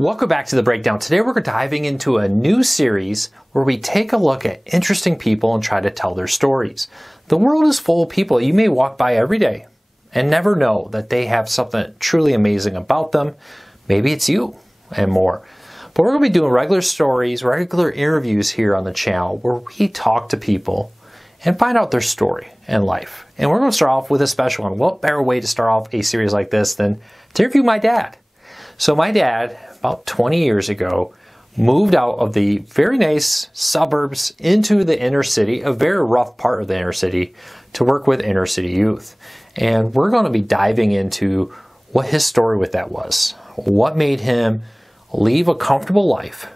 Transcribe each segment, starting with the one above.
Welcome back to The Breakdown. Today we're diving into a new series where we take a look at interesting people and try to tell their stories. The world is full of people you may walk by every day and never know that they have something truly amazing about them. Maybe it's you and more. But we're going to be doing regular stories, regular interviews here on the channel where we talk to people and find out their story and life. And we're going to start off with a special one. What better way to start off a series like this than to interview my dad? So my dad, about 20 years ago, moved out of the very nice suburbs into the inner city, a very rough part of the inner city, to work with inner city youth. And we're going to be diving into what his story with that was. What made him leave a comfortable life,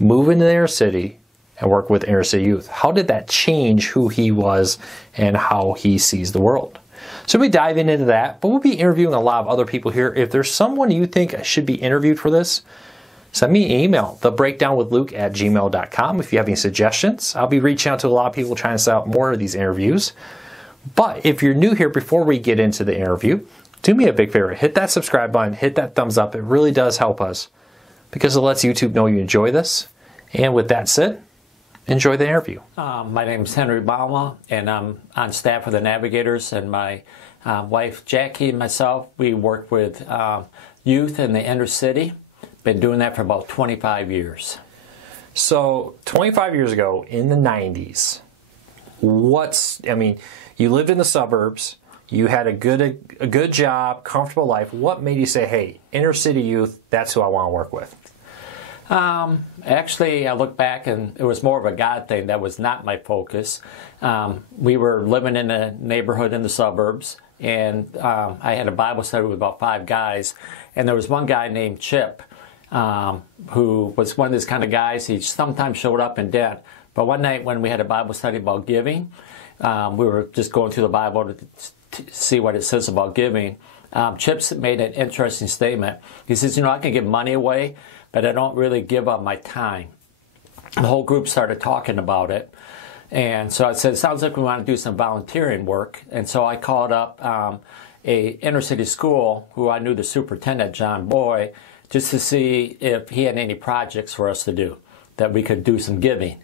move into the inner city, and work with inner city youth. How did that change who he was and how he sees the world? So we'll be diving into that, but we'll be interviewing a lot of other people here. If there's someone you think should be interviewed for this, send me an email, thebreakdownwithluke@gmail.com. If you have any suggestions, I'll be reaching out to a lot of people trying to set up more of these interviews. But if you're new here, before we get into the interview, do me a big favor. Hit that subscribe button, hit that thumbs up. It really does help us because it lets YouTube know you enjoy this. And with that said, enjoy the interview. My name is Henry Bauma, and I'm on staff with the Navigators, and my wife Jackie and myself, we work with youth in the inner city. Been doing that for about 25 years. So 25 years ago, in the 90s, you lived in the suburbs, you had a good job, comfortable life. What made you say, hey, inner city youth, that's who I want to work with? Actually, I look back and it was more of a God thing. That was not my focus. We were living in a neighborhood in the suburbs, and I had a Bible study with about 5 guys, and there was one guy named Chip who was one of those kind of guys. He sometimes showed up in debt. But one night when we had a Bible study about giving, we were just going through the Bible to see what it says about giving. Chip made an interesting statement. He says, I can give money away, but I don't really give up my time. The whole group started talking about it. And so I said, sounds like we want to do some volunteering work. And so I called up a inner city school who I knew the superintendent, John Boy, just to see if he had any projects for us to do, that we could do some giving.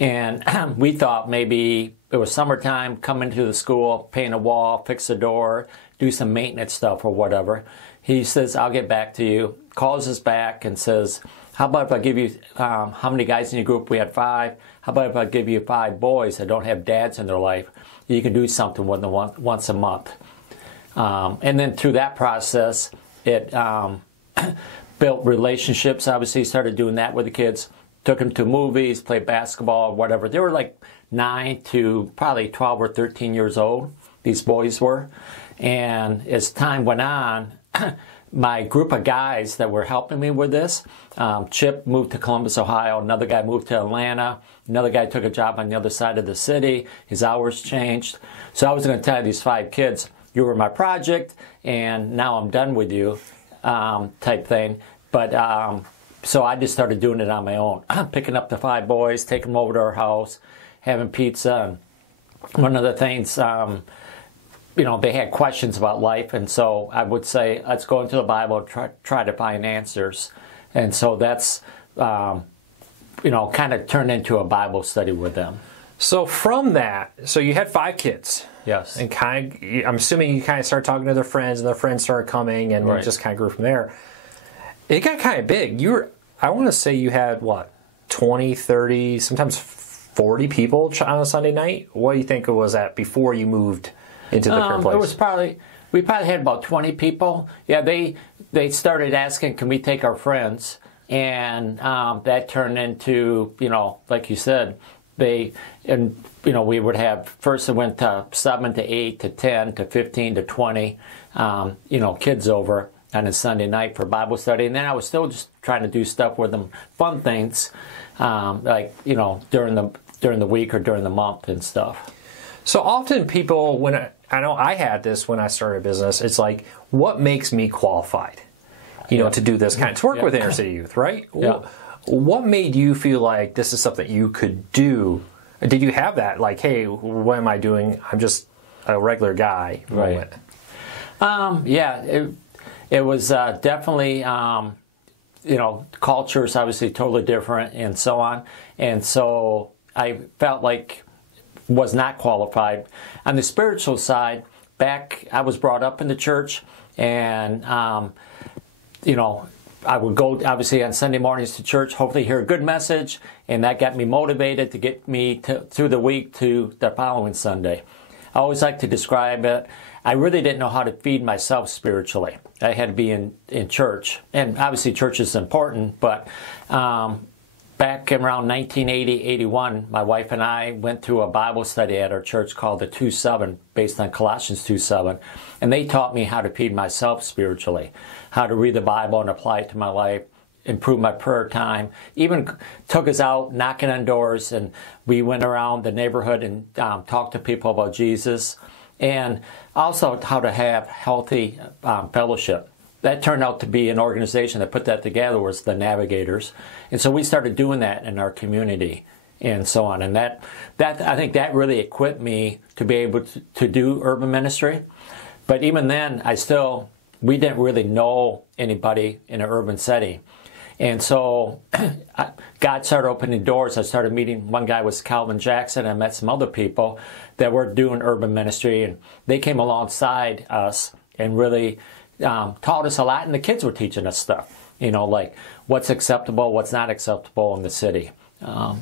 And we thought maybe it was summertime, come into the school, paint a wall, fix a door, do some maintenance stuff or whatever. He says, I'll get back to you. Calls us back and says, how about if I give you, how many guys in your group? We had 5. How about if I give you 5 boys that don't have dads in their life? You can do something with them once a month. And then through that process, it built relationships. Obviously, started doing that with the kids. Took them to movies, played basketball, whatever. They were like 9 to probably 12 or 13 years old, these boys were. And as time went on, my group of guys that were helping me with this, Chip moved to Columbus, Ohio. Another guy moved to Atlanta. Another guy took a job on the other side of the city. His hours changed. So I was going to tell these 5 kids, you were my project, and now I'm done with you, type thing. But so I just started doing it on my own. Picking up the 5 boys, taking them over to our house, having pizza. And one of the things, they had questions about life, and so I would say, let's go into the Bible, try to find answers. And so that's, kind of turned into a Bible study with them. So from that, so you had 5 kids. Yes. And I'm assuming you kind of started talking to their friends, and their friends started coming, and it just kind of grew from there. It got kind of big. I want to say you had, 20, 30, sometimes 40 people on a Sunday night? What do you think it was at before you moved into the current place? It was we probably had about 20 people. Yeah, they started asking, can we take our friends? And that turned into, like you said, we would have, first it went to 7 to 8 to 10 to 15 to 20, kids over on a Sunday night for Bible study. And then I was still just trying to do stuff with them, fun things, during the week or during the month and stuff. So often people, I know I had this when I started a business, it's like, what makes me qualified, to do this to work with inner city youth, right? Yeah. What made you feel like this is something you could do? Did you have that, like, hey, what am I doing? I'm just a regular guy moment. It was definitely culture is obviously totally different and so on. And so I felt like was not qualified. On the spiritual side, I was brought up in the church, and I would go obviously on Sunday mornings to church, hopefully hear a good message, and that got me motivated to get me through the week to the following Sunday. I always like to describe it. I really didn't know how to feed myself spiritually. I had to be in church, and obviously church is important, but back around 1980, 81, my wife and I went to a Bible study at our church called the 2:7, based on Colossians 2:7, and they taught me how to feed myself spiritually, how to read the Bible and apply it to my life, improve my prayer time, even took us out knocking on doors, and we went around the neighborhood and talked to people about Jesus, and also how to have healthy fellowship. That turned out to be an organization that put that together, was the Navigators. And so we started doing that in our community and so on. And that I think that really equipped me to be able to do urban ministry. But even then, we didn't really know anybody in an urban setting. And so God started opening doors. I started meeting, one guy was Calvin Jackson. I met some other people that were doing urban ministry, and they came alongside us and really taught us a lot, and the kids were teaching us stuff, like what's acceptable, what's not acceptable in the city. What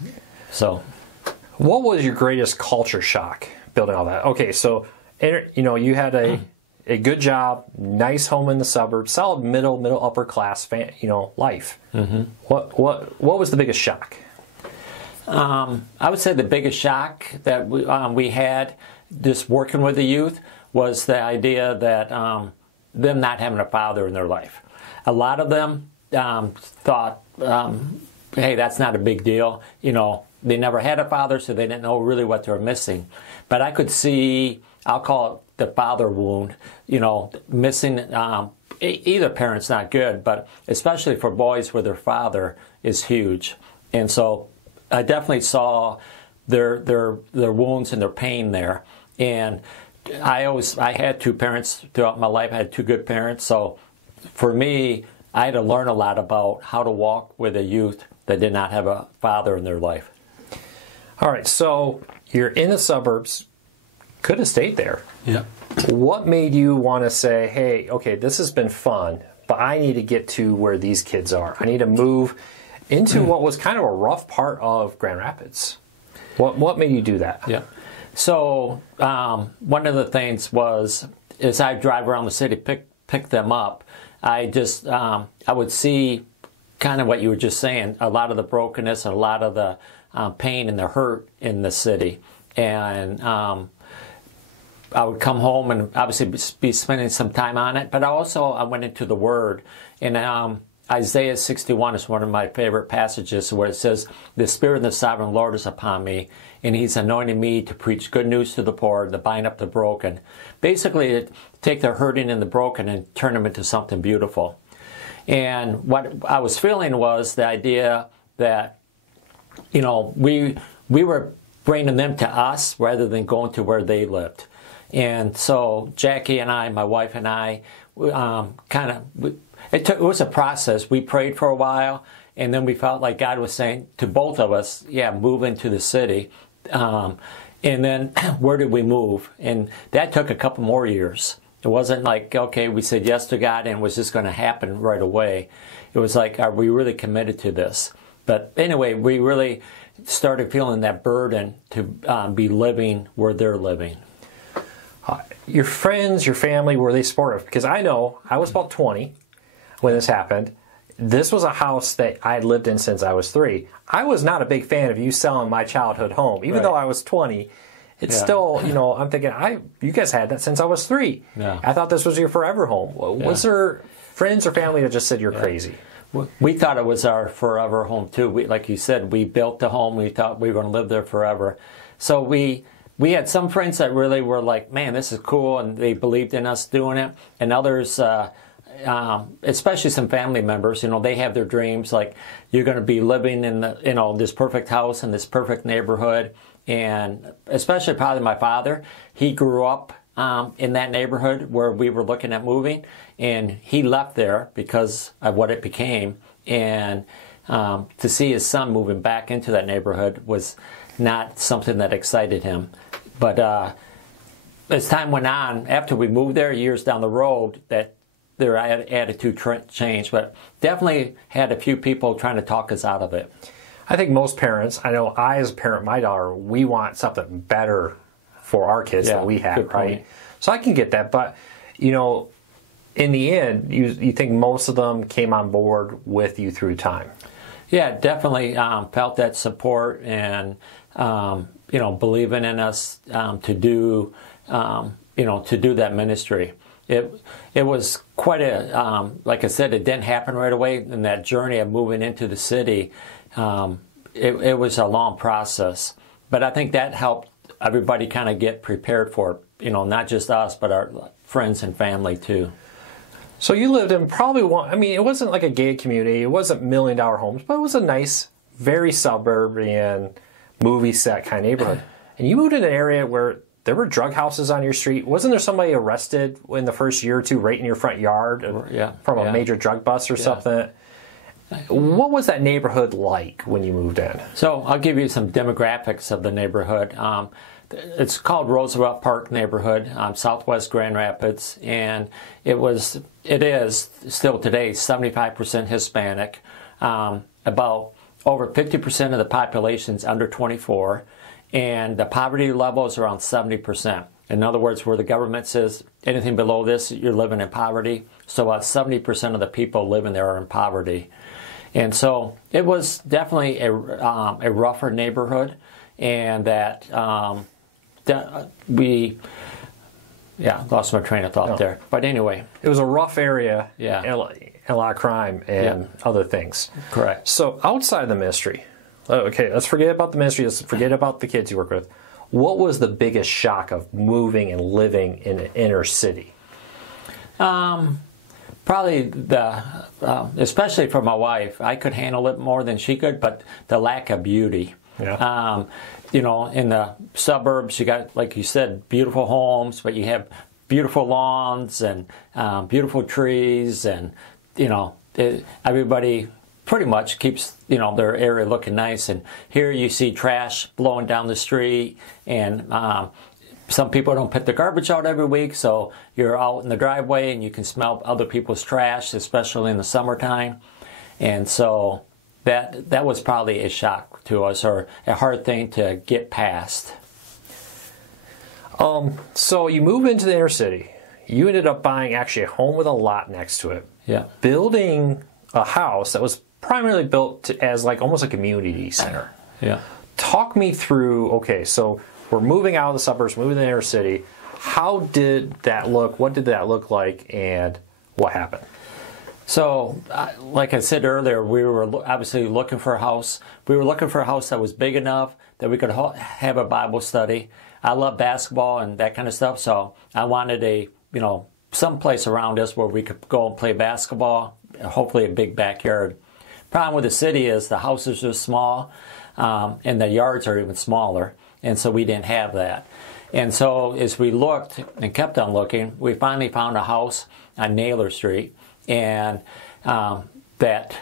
was your greatest culture shock building all that? Okay, so you had a good job, nice home in the suburbs, solid middle upper class life. Mm-hmm. What was the biggest shock? I would say the biggest shock that we had just working with the youth was the idea that them not having a father in their life. A lot of them thought, hey, that's not a big deal. They never had a father, so they didn't know really what they were missing. But I could see, I'll call it the father wound, missing. Either parent's not good, but especially for boys where their father is huge. And so I definitely saw their wounds and their pain there. And I had two parents throughout my life. I had two good parents. So for me, I had to learn a lot about how to walk with a youth that did not have a father in their life. All right, so you're in the suburbs, could have stayed there. Yeah. What made you want to say, hey, okay, this has been fun, but I need to get to where these kids are. I need to move into what was kind of a rough part of Grand Rapids. What made you do that? Yeah. So one of the things was, as I drive around the city, pick them up, I would see kind of what you were just saying, a lot of the brokenness and a lot of the pain and the hurt in the city. And I would come home and obviously be spending some time on it. But I went into the Word. And Isaiah 61 is one of my favorite passages where it says, "The Spirit of the Sovereign Lord is upon me, and He's anointed me to preach good news to the poor, to bind up the broken." Basically, to take the hurting and the broken and turn them into something beautiful. And what I was feeling was the idea that, we were bringing them to us rather than going to where they lived. And so Jackie and I, my wife and I, it was a process. We prayed for a while, and then we felt like God was saying to both of us, move into the city. And then where did we move? And that took a couple more years. It wasn't like, okay, we said yes to God and it was just going to happen right away. It was like, are we really committed to this? But anyway, we really started feeling that burden to be living where they're living. Your friends, your family, were they supportive? Because I know I was about 20 when this happened. This was a house that I had lived in since I was 3. I was not a big fan of you selling my childhood home. Even though I was 20, it's still, I'm thinking, you guys had that since I was 3. Yeah. I thought this was your forever home. Was there friends or family that just said you're crazy? We thought it was our forever home too. Like you said, we built the home. We thought we were going to live there forever. So we had some friends that really were like, man, this is cool, and they believed in us doing it. And others, especially some family members, they have their dreams, like you're going to be living in this perfect house in this perfect neighborhood. And especially probably my father, he grew up in that neighborhood where we were looking at moving, and he left there because of what it became. And to see his son moving back into that neighborhood was not something that excited him. But as time went on, after we moved there, years down the road, that their attitude changed. But definitely had a few people trying to talk us out of it. I think most parents, I know I as a parent, my daughter, we want something better for our kids than we had, right? So I can get that. But, you know, in the end, you think most of them came on board with you through time? Yeah, definitely felt that support and, you know, believing in us to do, you know, to do that ministry. It was quite a, like I said, it didn't happen right away. In that journey of moving into the city, it was a long process. But I think that helped everybody kind of get prepared for it. You know, not just us, but our friends and family too. So you lived in probably one, I mean, it wasn't like a gated community. It wasn't $1 million homes, but it was a nice, very suburban, movie set kind of neighborhood. And you moved in an area where there were drug houses on your street. Wasn't there somebody arrested in the first year or two right in your front yard from a major drug bust or something? What was that neighborhood like when you moved in? So I'll give you some demographics of the neighborhood. It's called Roosevelt Park neighborhood, Southwest Grand Rapids, and it is still today 75% Hispanic. About over 50% of the population is under 24, and the poverty level is around 70%. In other words, where the government says anything below this, you're living in poverty. So about 70% of the people living there are in poverty. And so it was definitely a rougher neighborhood, and that lost my train of thought there. But anyway. It was a rough area, and a lot of crime and other things. Correct. So outside of the ministry, okay, let's forget about the ministry, let's forget about the kids you work with. What was the biggest shock of moving and living in an inner city? Probably especially for my wife, I could handle it more than she could, but the lack of beauty. Yeah. You know, in the suburbs, you got, like you said, beautiful homes, but you have beautiful lawns and beautiful trees, and, you know, everybody pretty much keeps, you know, their area looking nice. And here you see trash blowing down the street, and some people don't put their garbage out every week, so you're out in the driveway and you can smell other people's trash, especially in the summertime. And so that was probably a shock to us, or a hard thing to get past. So you move into the inner city. You ended up buying actually a home with a lot next to it. Yeah. Building a house that was primarily built as like almost a community center. Yeah. Talk me through, okay, so we're moving out of the suburbs, moving to the inner city. How did that look? What did that look like, and what happened? So, like I said earlier, we were obviously looking for a house. We were looking for a house that was big enough that we could have a Bible study. I love basketball and that kind of stuff, so I wanted some place around us where we could go and play basketball, hopefully a big backyard. Problem with the city is the houses are small, and the yards are even smaller, and so we didn't have that. And so as we looked and kept on looking, we finally found a house on Naylor Street, and that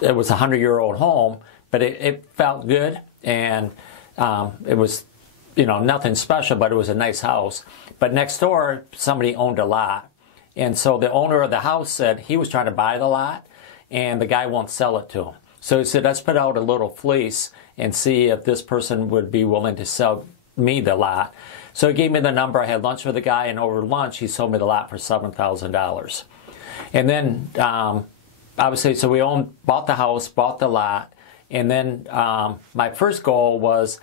it was a 100-year-old home, but it felt good, and it was, you know, nothing special, but it was a nice house. But next door, somebody owned a lot, and so the owner of the house said he was trying to buy the lot, and the guy won't sell it to him. So he said, let's put out a little fleece and see if this person would be willing to sell me the lot. So he gave me the number. I had lunch with the guy, and over lunch, he sold me the lot for $7,000. And then, obviously, so we bought the house, bought the lot, and then my first goal was,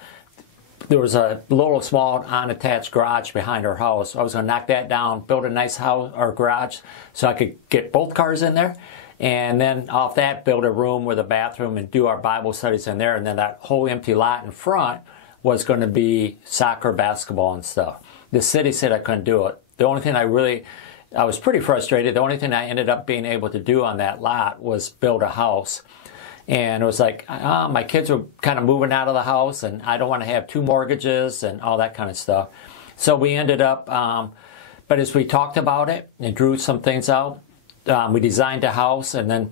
there was a little small unattached garage behind our house. I was going to knock that down, build a nice house or garage so I could get both cars in there. And then off that, build a room with a bathroom and do our Bible studies in there. And then that whole empty lot in front was going to be soccer, basketball, and stuff. The city said I couldn't do it. The only thing I was pretty frustrated. The only thing I ended up being able to do on that lot was build a house. And it was like, my kids were kind of moving out of the house, and I don't want to have 2 mortgages and all that kind of stuff. So we ended up, but as we talked about it and drew some things out, we designed a house and then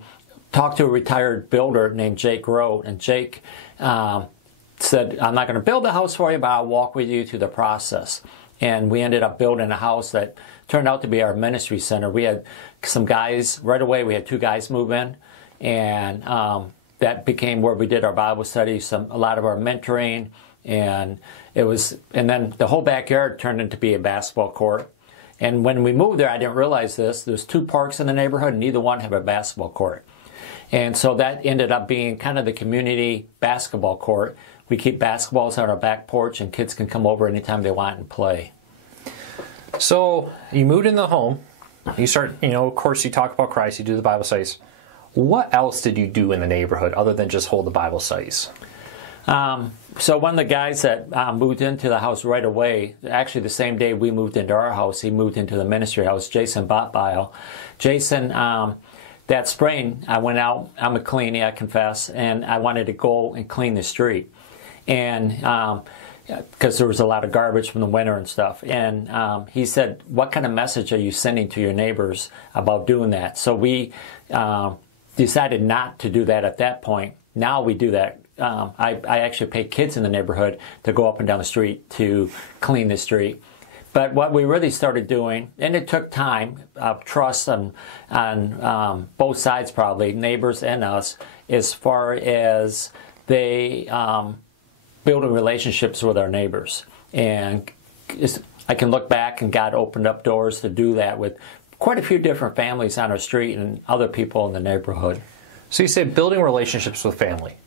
talked to a retired builder named Jake Rote. And Jake said, I'm not going to build the house for you, but I'll walk with you through the process. And we ended up building a house that turned out to be our ministry center. We had some guys, right away we had 2 guys move in, and that became where we did our Bible study, a lot of our mentoring, and then the whole backyard turned into be a basketball court. And when we moved there, I didn't realize this, there's 2 parks in the neighborhood, and neither one have a basketball court. And so that ended up being kind of the community basketball court. We keep basketballs on our back porch, and kids can come over anytime they want and play. So you moved in the home. You start, of course, you talk about Christ. You do the Bible studies. What else did you do in the neighborhood other than just hold the Bible studies? So one of the guys that moved into the house right away, actually the same day we moved into our house, he moved into the ministry house, Jason Botbile. Jason, that spring, I went out, I'm a cleanie, I confess, and I wanted to go and clean the street. And because there was a lot of garbage from the winter and stuff. And he said, what kind of message are you sending to your neighbors about doing that? So we decided not to do that at that point. Now we do that. I actually pay kids in the neighborhood to go up and down the street to clean the street. But what we really started doing, and it took time, trust on both sides probably, neighbors and us, as far as they building relationships with our neighbors. And I can look back, and God opened up doors to do that with quite a few different families on our street and other people in the neighborhood. So you say building relationships with family.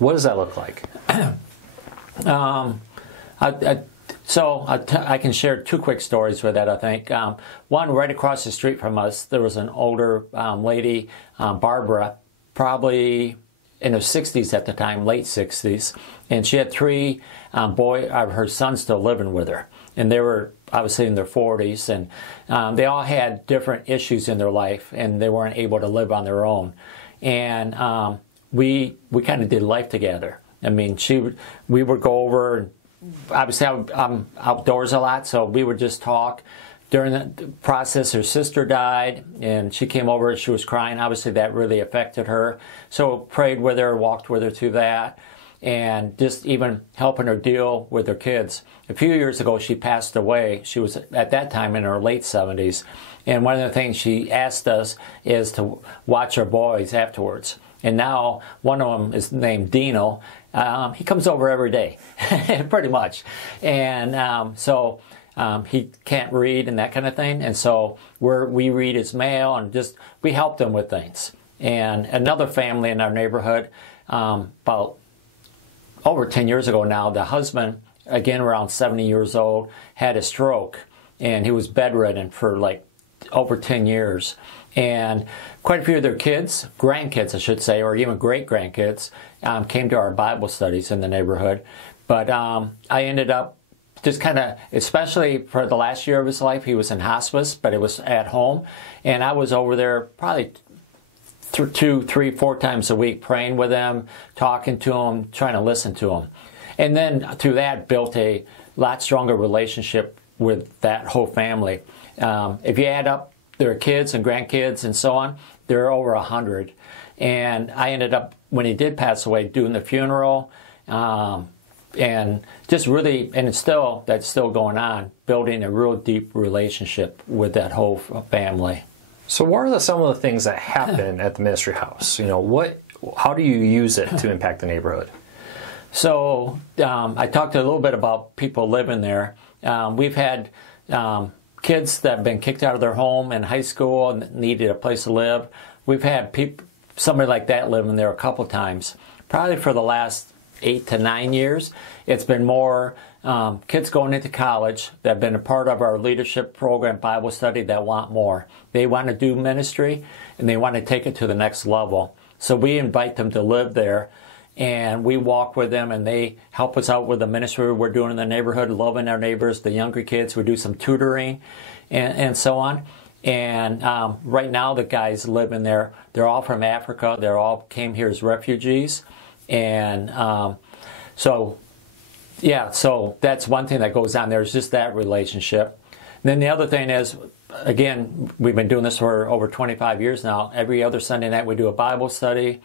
What does that look like? I can share 2 quick stories with that, I think. One, right across the street from us, there was an older lady, Barbara, probably in her 60s at the time, late 60s, and she had 3 her sons still living with her. And they were obviously in their 40s, and they all had different issues in their life, and they weren't able to live on their own. And we kind of did life together. I mean, we would go over, and obviously I'm outdoors a lot, so we would just talk. During the process, her sister died, and she came over and she was crying. Obviously, that really affected her. So prayed with her, walked with her through that, and just even helping her deal with her kids. A few years ago, she passed away. She was, at that time, in her late 70s. And one of the things she asked us is to watch her boys afterwards. And now one of them is named Dino. He comes over every day, pretty much. And he can't read and that kind of thing. And so we read his mail and we help them with things. And another family in our neighborhood, about over 10 years ago now, the husband, again around 70 years old, had a stroke. And he was bedridden for like over 10 years. And quite a few of their kids, grandkids I should say, or even great-grandkids, came to our Bible studies in the neighborhood. But I ended up just kind of, especially for the last year of his life, he was in hospice, but it was at home. And I was over there probably 2, 3, 4 times a week, praying with him, talking to him, trying to listen to him. And then through that, built a lot stronger relationship with that whole family. If you add up their kids and grandkids and so on, there are over 100. And I ended up, when he did pass away, doing the funeral, and just really, and that's still going on, building a real deep relationship with that whole family. So what are some of the things that happen at the ministry house? How do you use it to impact the neighborhood? So I talked a little bit about people living there. We've had kids that have been kicked out of their home in high school and needed a place to live. We've had somebody like that living there a couple times. Probably for the last 8 to 9 years, it's been more kids going into college that have been a part of our leadership program, Bible study, that want more. They want to do ministry, and they want to take it to the next level. So we invite them to live there, and we walk with them, and they help us out with the ministry we're doing in the neighborhood, loving our neighbors, the younger kids. We do some tutoring and so on. And right now the guys live in there. They're all from Africa. They all came here as refugees. And so yeah, so that's one thing that goes on there is just that relationship. And then the other thing is, again, we've been doing this for over 25 years now. Every other Sunday night we do a Bible study.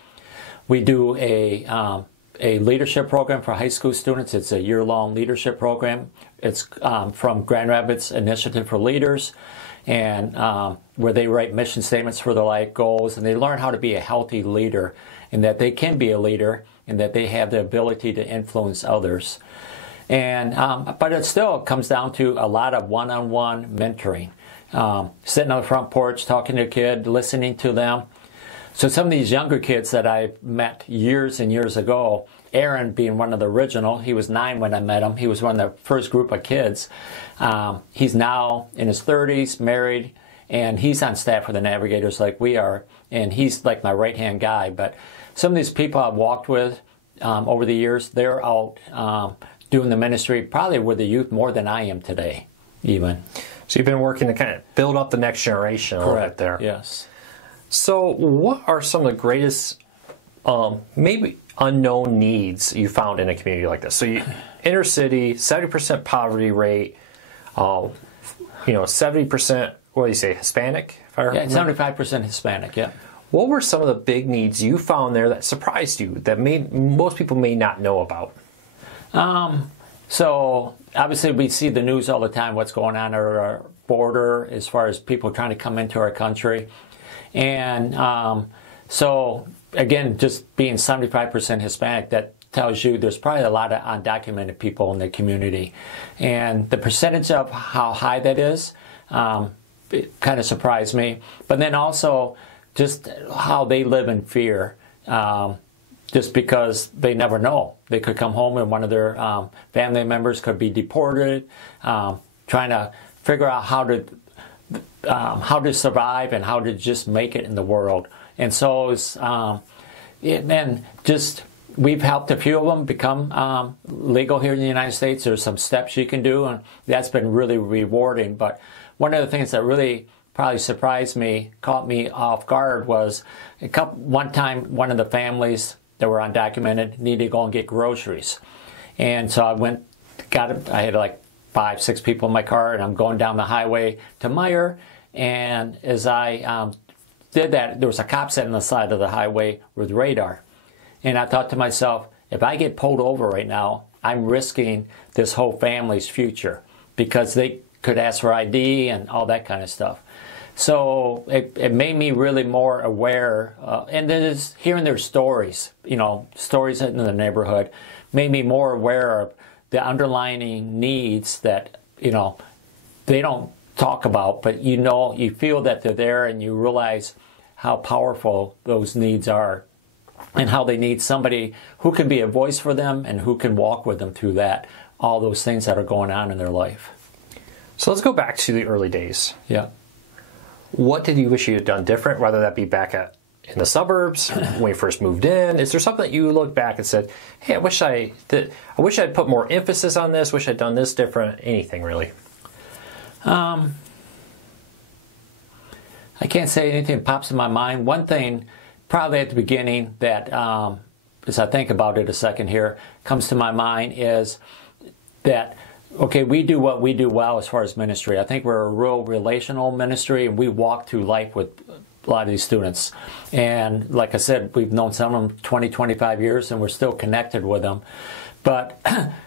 We do a leadership program for high school students. It's a year-long leadership program. It's from Grand Rapids Initiative for Leaders, and where they write mission statements for their life goals, and they learn how to be a healthy leader, and that they can be a leader, and that they have the ability to influence others. And but it still comes down to a lot of one-on-one mentoring, sitting on the front porch, talking to a kid, listening to them. So some of these younger kids that I met years and years ago, Aaron being one of the original, he was 9 when I met him. He was one of the first group of kids. He's now in his 30s, married, and he's on staff with the Navigators like we are, and he's like my right-hand guy. But some of these people I've walked with over the years, they're out doing the ministry probably with the youth more than I am today, even. So you've been working to kind of build up the next generation a little bit there. Yes. So what are some of the greatest, maybe unknown needs you found in a community like this? So inner city, 70% poverty rate, 70%, what do you say, Hispanic? If I remember. 75% Hispanic, yeah. What were some of the big needs you found there that surprised you, that most people may not know about? So obviously we see the news all the time, what's going on at our border as far as people trying to come into our country. And so again, just being 75% Hispanic, that tells you there's probably a lot of undocumented people in the community. And the percentage of how high that is, it kind of surprised me. But then also just how they live in fear. Just because they never know. They could come home and one of their family members could be deported, trying to figure out how to survive and how to just make it in the world. And so we've helped a few of them become legal here in the United States. There's some steps you can do, and that's been really rewarding. But one of the things that really probably surprised me, caught me off guard, was one time one of the families that were undocumented needed to go and get groceries. And so I had like 5-6 people in my car, and I'm going down the highway to Meyer. And as I did that, there was a cop sitting on the side of the highway with radar. And I thought to myself, if I get pulled over right now, I'm risking this whole family's future, because they could ask for ID and all that kind of stuff. So it made me really more aware, and then just hearing their stories, stories in the neighborhood, made me more aware of the underlying needs that, they don't talk about, but you feel that they're there, and you realize how powerful those needs are, and how they need somebody who can be a voice for them and who can walk with them through all those things that are going on in their life. So let's go back to the early days. Yeah. What did you wish you had done different, whether that be back in the suburbs, when you first moved in? Is there something that you look back and said, hey, I wish I'd put more emphasis on this, wish I'd done this different, anything really? I can't say anything pops in my mind. One thing, probably at the beginning, that, as I think about it a second here, comes to my mind is that, okay, we do what we do well as far as ministry. I think we're a real relational ministry, and we walk through life with a lot of these students. And like I said, we've known some of them 20, 25 years, and we're still connected with them. But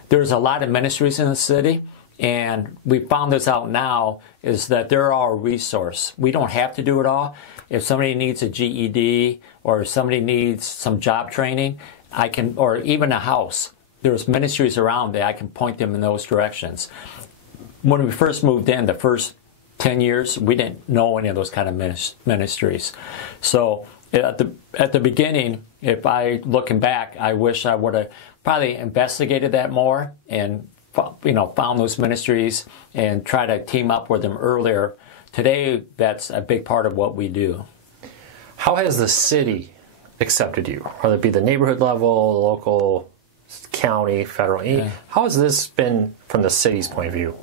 there's a lot of ministries in the city, and we found this out now, is that they're our resource. We don't have to do it all. If somebody needs a GED, or if somebody needs some job training, or even a house, there's ministries around that I can point them in those directions. When we first moved in, the first 10 years, we didn't know any of those kind of ministries. So at the beginning, looking back, I wish I would have probably investigated that more, and found those ministries and try to team up with them earlier. Today, that's a big part of what we do. How has the city accepted you? Whether it be the neighborhood level, the local, county, federal. Yeah. How has this been from the city's point of view?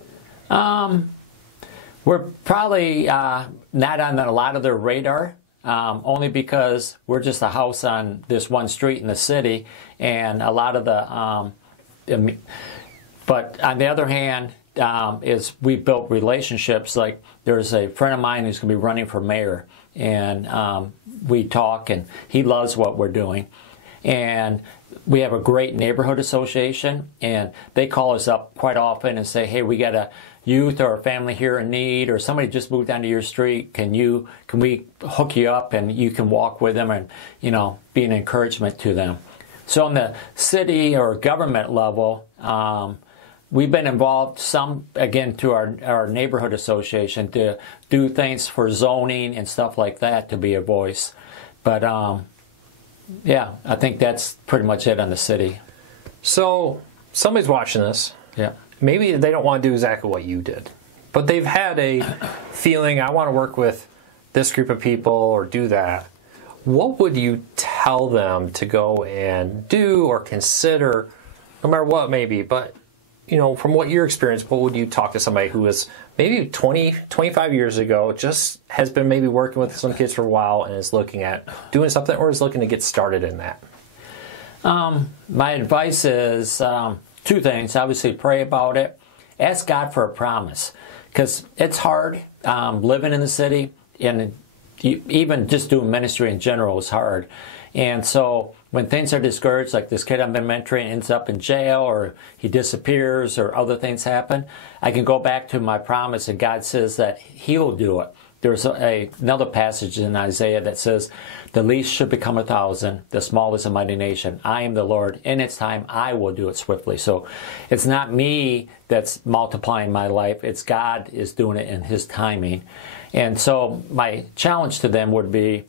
We're probably not on a lot of their radar, only because we're just a house on this one street in the city, and a lot of But on the other hand, is we built relationships. Like there's a friend of mine who's going to be running for mayor, and we talk, and he loves what we're doing. And we have a great neighborhood association, and they call us up quite often and say, hey, we got a youth or a family here in need, or somebody just moved onto your street. Can we hook you up and you can walk with them and, be an encouragement to them. So on the city or government level, we've been involved some, again, through our neighborhood association to do things for zoning and stuff like that to be a voice. But yeah, I think that's pretty much it on the city. So somebody's watching this. Yeah. Maybe they don't want to do exactly what you did, but they've had a feeling, I want to work with this group of people or do that. What would you tell them to go and do or consider, no matter what it may be? But, from what your experience, what would you talk to somebody who is maybe 20, 25 years ago, just has been maybe working with some kids for a while and is looking at doing something or is looking to get started in that? My advice is two things. Obviously, pray about it. Ask God for a promise, because it's hard living in the city, and even just doing ministry in general is hard. And so when things are discouraged, like this kid I've been mentoring ends up in jail, or he disappears, or other things happen, I can go back to my promise, and God says that He'll do it. There's another passage in Isaiah that says, the least should become 1,000, the smallest a mighty nation. I am the Lord. In its time, I will do it swiftly. So it's not me that's multiplying my life. It's God is doing it in His timing. And so my challenge to them would be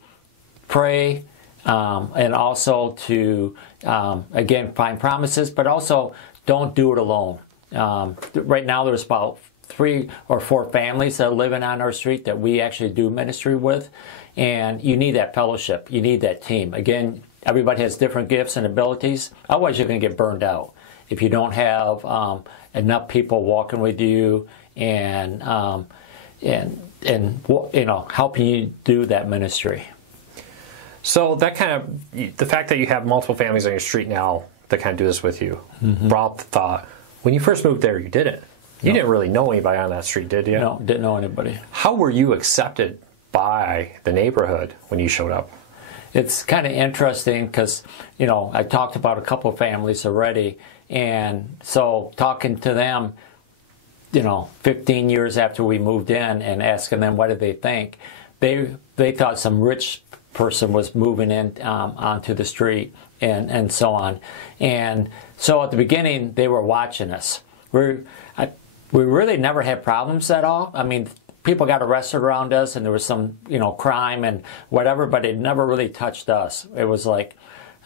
pray, and also to, again, find promises, but also don't do it alone. Right now there's about 3 or 4 families that are living on our street that we actually do ministry with. And you need that fellowship. You need that team. Again, everybody has different gifts and abilities. Otherwise, you're going to get burned out if you don't have enough people walking with you and helping you do that ministry. So that the fact that you have multiple families on your street now that kind of do this with you, brought up the thought, when you first moved there, you didn't. You didn't really know anybody on that street, did you? No, didn't know anybody. How were you accepted by the neighborhood when you showed up? It's kind of interesting because, I talked about a couple of families already. And so talking to them, 15 years after we moved in and asking them what did they think, they thought some rich person was moving in onto the street and so on. And so at the beginning, they were watching us. We really never had problems at all. I mean, people got arrested around us, and there was some, crime and whatever, but it never really touched us. It was like,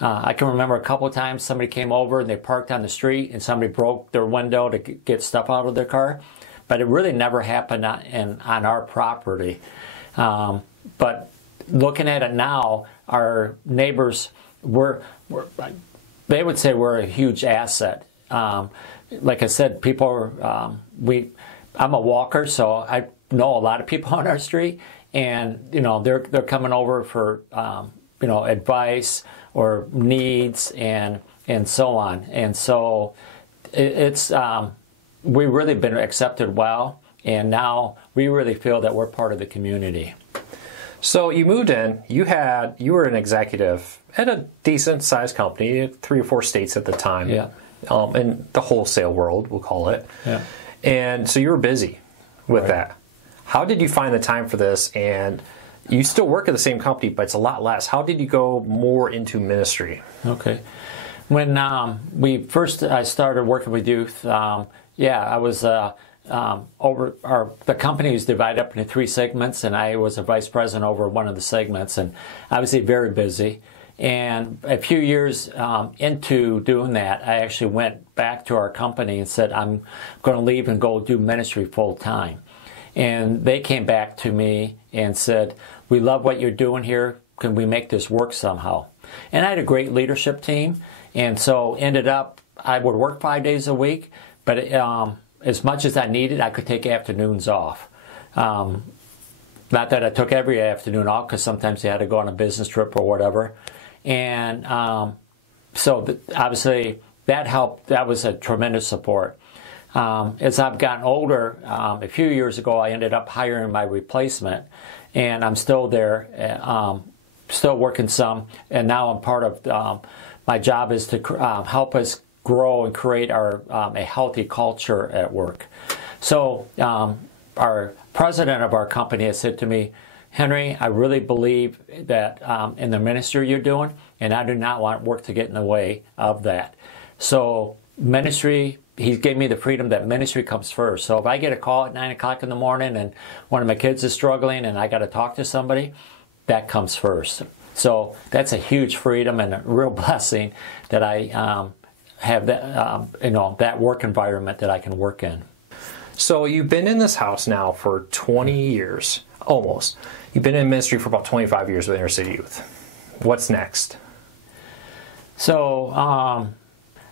I can remember a couple of times somebody came over and they parked on the street and somebody broke their window to get stuff out of their car. But it really never happened on our property. But looking at it now, our neighbors they would say we're a huge asset. Like I said, people are, I'm a walker, so I know a lot of people on our street, and they're coming over for advice or needs and so on. And so it's we've really been accepted well, and now we really feel that we're part of the community. So you moved in, you were an executive at a decent sized company, 3 or 4 states at the time. Yeah. In the wholesale world, we'll call it. Yeah. And so you were busy with that. How did you find the time for this? And you still work at the same company, but it's a lot less. How did you go more into ministry? Okay. When I started working with youth, I was the company was divided up into 3 segments, and I was a vice president over one of the segments, and obviously very busy. And a few years into doing that, I actually went back to our company and said, I'm going to leave and go do ministry full time. And they came back to me and said, we love what you're doing here. Can we make this work somehow? And I had a great leadership team. And so ended up, I would work 5 days a week, but as much as I needed, I could take afternoons off. Not that I took every afternoon off, because sometimes they had to go on a business trip or whatever. And obviously that helped. That was a tremendous support. as I've gotten older, a few years ago, I ended up hiring my replacement, and I'm still there, still working some, and now I'm part of, my job is to help us grow and create a healthy culture at work. So our president of our company has said to me, Henry, I really believe that in the ministry you're doing, and I do not want work to get in the way of that. So ministry, he gave me the freedom that ministry comes first. So if I get a call at 9 o'clock in the morning and one of my kids is struggling and I got to talk to somebody, that comes first. So that's a huge freedom and a real blessing that I have that, that work environment that I can work in. So you've been in this house now for 20 years, almost. You've been in ministry for about 25 years with Inner City Youth. What's next? So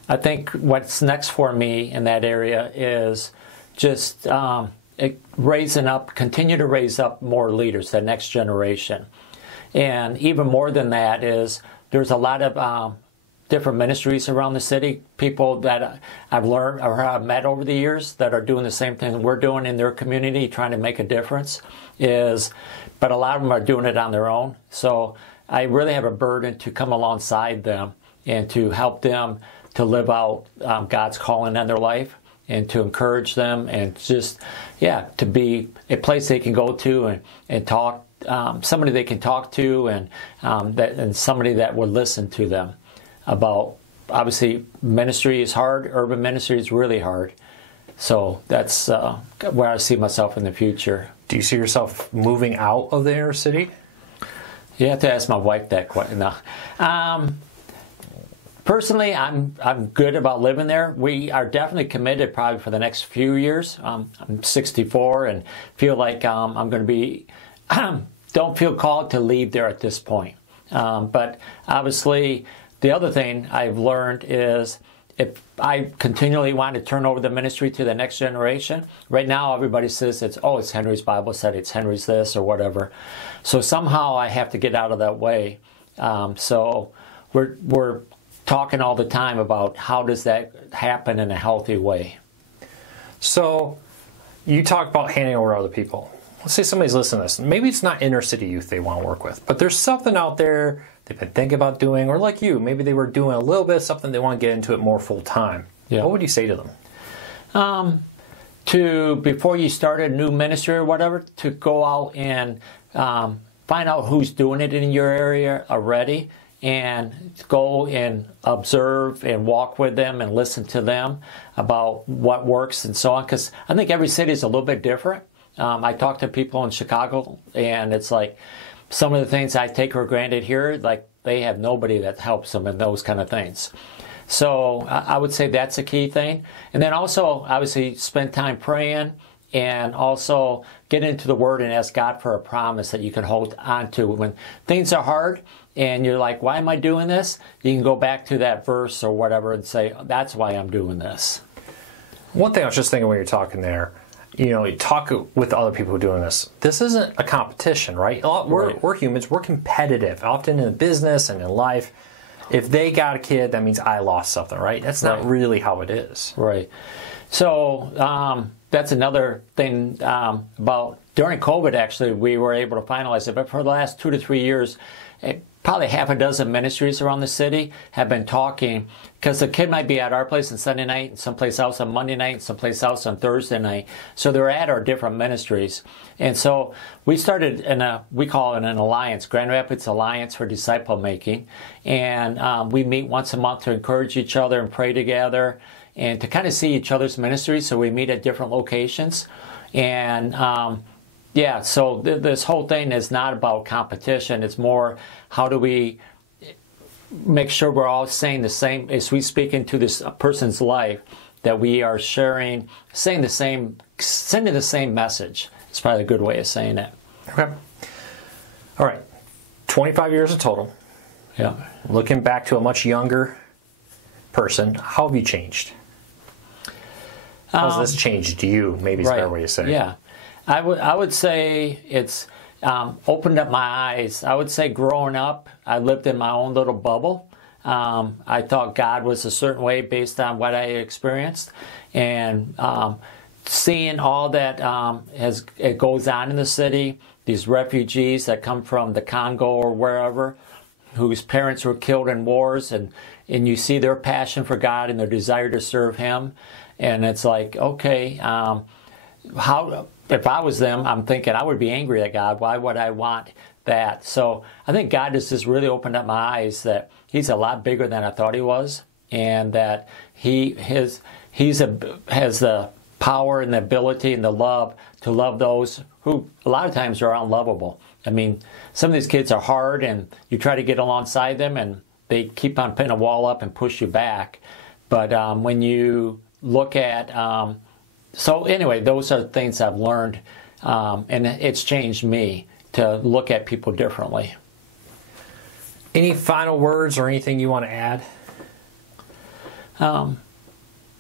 I think what's next for me in that area is just raising up, continue to raise up more leaders, the next generation. And even more than that is there's a lot of different ministries around the city, people that I've learned or have met over the years that are doing the same thing we're doing in their community, trying to make a difference. But a lot of them are doing it on their own. So I really have a burden to come alongside them and to help them to live out God's calling on their life and to encourage them and just, to be a place they can go to and talk, somebody they can talk to and somebody that would listen to them about, obviously, ministry is hard. Urban ministry is really hard. So that's where I see myself in the future. Do you see yourself moving out of the inner city? You have to ask my wife that question. No. Personally, I'm good about living there. We are definitely committed probably for the next few years. I'm 64 and feel like I'm going to be, don't feel called to leave there at this point. But obviously, the other thing I've learned is if I continually want to turn over the ministry to the next generation, right now everybody says it's Henry's Bible study, it's Henry's this or whatever. So somehow I have to get out of that way. So we're talking all the time about how does that happen in a healthy way. So you talk about handing over to other people. Let's say somebody's listening to this. Maybe it's not inner city youth they want to work with, but there's something out there they've been thinking about doing, or like you, maybe they were doing a little bit of something, they want to get into it more full time. Yeah. What would you say to them? Before you start a new ministry or whatever, to go out and find out who's doing it in your area already, and go and observe and walk with them and listen to them about what works and so on. Because I think every city is a little bit different. I talk to people in Chicago, and it's like some of the things I take for granted here, like they have nobody that helps them in those kind of things. So I would say that's a key thing. And then also, obviously, spend time praying and also get into the Word and ask God for a promise that you can hold on to. When things are hard and you're like, why am I doing this? You can go back to that verse or whatever and say, that's why I'm doing this. One thing I was just thinking when you're talking there, you talk with other people who are doing this. This isn't a competition, right? We're humans. We're competitive, often in business and in life. If they got a kid, that means I lost something, right? That's not really how it is. Right. So that's another thing about during COVID, actually, we were able to finalize it. But for the last 2 to 3 years, probably half a dozen ministries around the city have been talking, because the kid might be at our place on Sunday night and someplace else on Monday night and someplace else on Thursday night. So they're at our different ministries. And so we started we call it an alliance, Grand Rapids Alliance for Disciple Making. And we meet once a month to encourage each other and pray together and to kind of see each other's ministries. So we meet at different locations. And so this whole thing is not about competition. It's more, how do we make sure we're all saying the same, as we speak into this person's life, that we are sending the same message. It's probably a good way of saying it. Okay. All right. 25 years in total. Yeah. Looking back to a much younger person, how have you changed? How has this changed you? Maybe is a better way to say it. Yeah. I would say it's opened up my eyes. I would say growing up, I lived in my own little bubble. I thought God was a certain way based on what I experienced, and seeing all that it goes on in the city, these refugees that come from the Congo or wherever, whose parents were killed in wars, and you see their passion for God and their desire to serve Him, and it's like, okay, how if I was them, I'm thinking I would be angry at God. Why would I want that? So I think God has just really opened up my eyes that He's a lot bigger than I thought He was, and that He has the power and the ability and the love to love those who a lot of times are unlovable. I mean, some of these kids are hard, and you try to get alongside them, and they keep on putting a wall up and push you back. But when you look at so anyway, those are things I've learned, and it's changed me to look at people differently. Any final words or anything you want to add?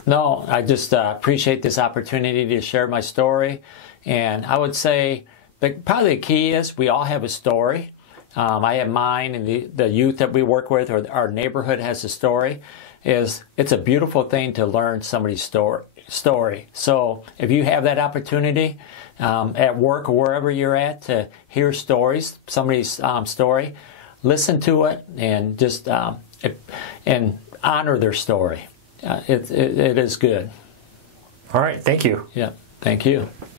No, I just appreciate this opportunity to share my story. And I would say that probably the key is we all have a story. I have mine, and the youth that we work with, or our neighborhood has a story. It's a beautiful thing to learn somebody's story. So if you have that opportunity at work or wherever you're at to hear stories, somebody's story, listen to it and just and honor their story. It is good. All right. Thank you. Yeah. Thank you.